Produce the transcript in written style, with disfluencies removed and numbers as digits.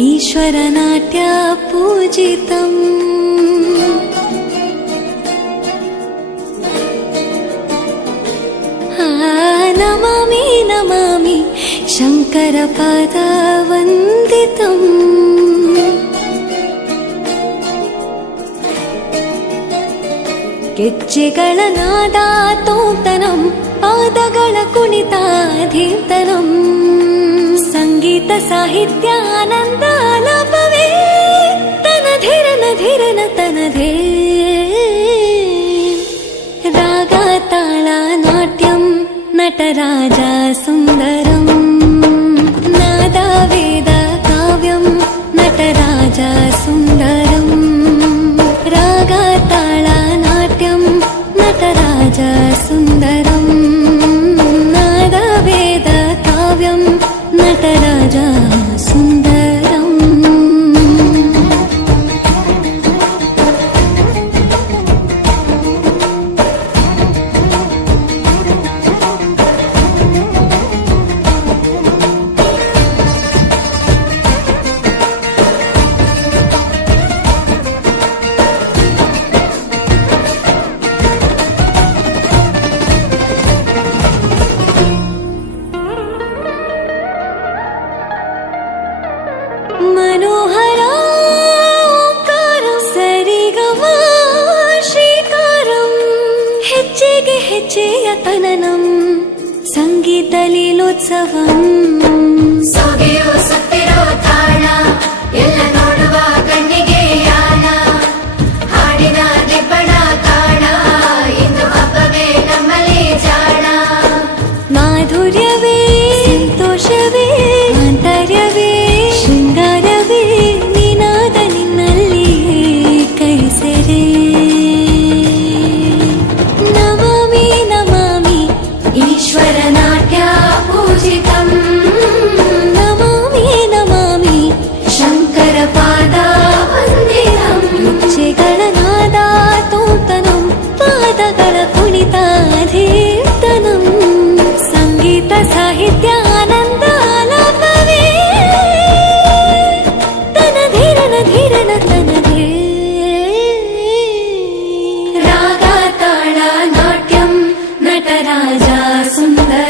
ईश्वरनाट्य पूजितम् नमामि नमामि शङ्करपादवन्दितम् ಗೆಜ್ಜೆಗಳ ನಾದ ತೋಂತನಂ ಪಾದಗಳ ಕುಣಿತಾಧೀರ್ತನಂ ಸಂಗೀತ ಸಾಹಿತ್ಯ ಆನಂದ ಆಲಾಪವೇ ತನಧಿರನ ಧಿರನ ತನಧೇ ರಾಗ ತಾಳ ನಾಟ್ಯಂ ನಟರಾಜ ಸುಂದರಂ ನಾದ ವೇದ ಕಾವ್ಯಂ ನಟರಾಜ ಸುಂದರಂ ರಾಗ ತಾಳ ನಾಟ್ಯಂ ನಟರಾಜ ಸುಂದರಂ ನಾದ ವೇದ ಕಾವ್ಯಂ ನಟರಾಜ ಸುಂದರಂ मनोहर ओंकारं सरिगम श्रीकारं ಹೆಜ್ಜೆಗೆ ಹೆಜ್ಜೆಯ ತನನಂ ಸಂಗೀತ ಲೀಲೋತ್ಸವಂ ಸೊಗೆಯೋ ಸತ್ತಿರೋ ತಾಣ ಎಲ್ಲ ನೋಡುವ ಕಣ್ಣಿಗೆ ಯಾನ ಹಾಡಿನ ದಿಬ್ಬಣ ಕಾಣ ಇಂದು ಹಬ್ಬವೇ ನಮ್ಮಲ್ಲಿ ಜಾಣ ಮಾಧುರ್ಯವೇ ಸಂತೋಷವೇ ಆಂತರ್ಯವೇ ಶೃಂಗಾರವೇ ನಿನಾದ ನಿನ್ನಲ್ಲಿ ಕೈಸೆರೆ ನಮಾಮಿ ನಮಾಮಿ ಈಶ್ವರನಾಟ್ಯ ಪೂಜಿತಂ ನಮಾಮಿ ನಮಾಮಿ ಶಂಕರಪಾದ ವಂದಿತಂ ಗೆಜ್ಜೆಗಳ ನಾದ ತೋಂತನಂ ಪಾದಗಳ ಕುಣಿತಾಧೀರ್ತನಂ ಸಂಗೀತ ಸಾಹಿತ್ಯ ಆನಂದ ಆಲಾಪವೇ ತನಧಿರನ ಧಿರನ ತನಧೇ ರಾಗ ತಾಳ ನಾಟ್ಯಂ ನಟರಾಜ ಸುಂದರ